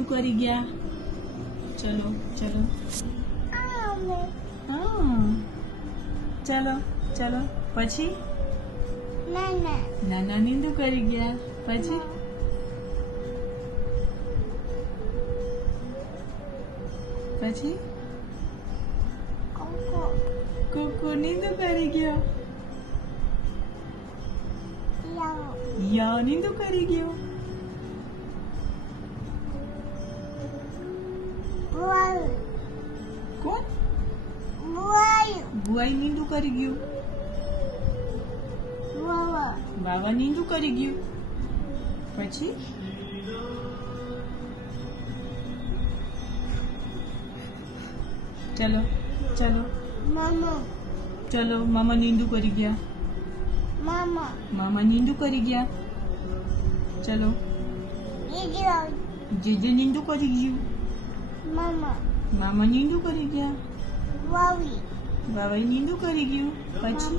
નીંદુ કરી ગયા. ચલો ચલો હા ચલો ચલો. પછી નાના નીંદુ કરી ગયા. પછી પછી કોકો નીંદુ કરી ગયો. યા નીંદુ કરી ગયો. કોણ? બુઆઈ નીંદુ કરી ગયું. બાવા નીંદુ કરી ગયું. પછી ચલો ચલો ચલો. મામા નીંદુ કરી ગયા. મામા નીંદુ કરી ગયા. ચલો જીજે નીંદુ કરી ગયું. મામા નીંદુ કરી ગયા. બાવાઈ નીંદુ કરી ગયું. પછી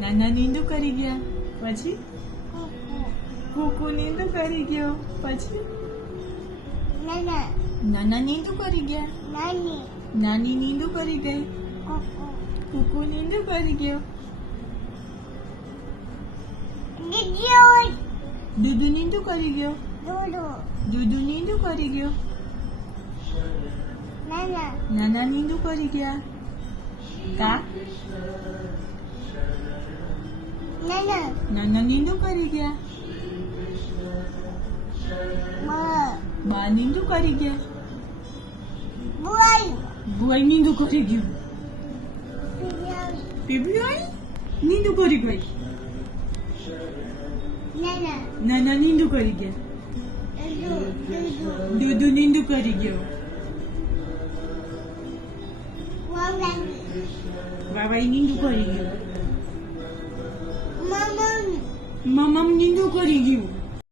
નાના નીંદુ કરી ગયા. પછી કુકુ નીંદુ કરી ગયો. પછી નાના નીંદુ કરી ગયા. નાની નીંદુ કરી ગઈ. કુકુ નીંદુ કરી ગયો. દૂધુ નીંદુ કરી ગયો. દૂધુ નીંદુ કરી ગયો. નાના નીંદુ કરી ગયા. કા નાના નીંદુ કરી ગયા. બા નીંદુ કરી ગયા. બુઆઈ નીંદુ કરી ગયું. પીપીઆઈ નીંદુ કરી ગઈ. નાના નીંદુ કરી ગયા. દૂધુ નીંદુ કરી ગયો. બાબાઈ નીંદુ કરી ગયું. મામા નીંદુ કરી ગયું.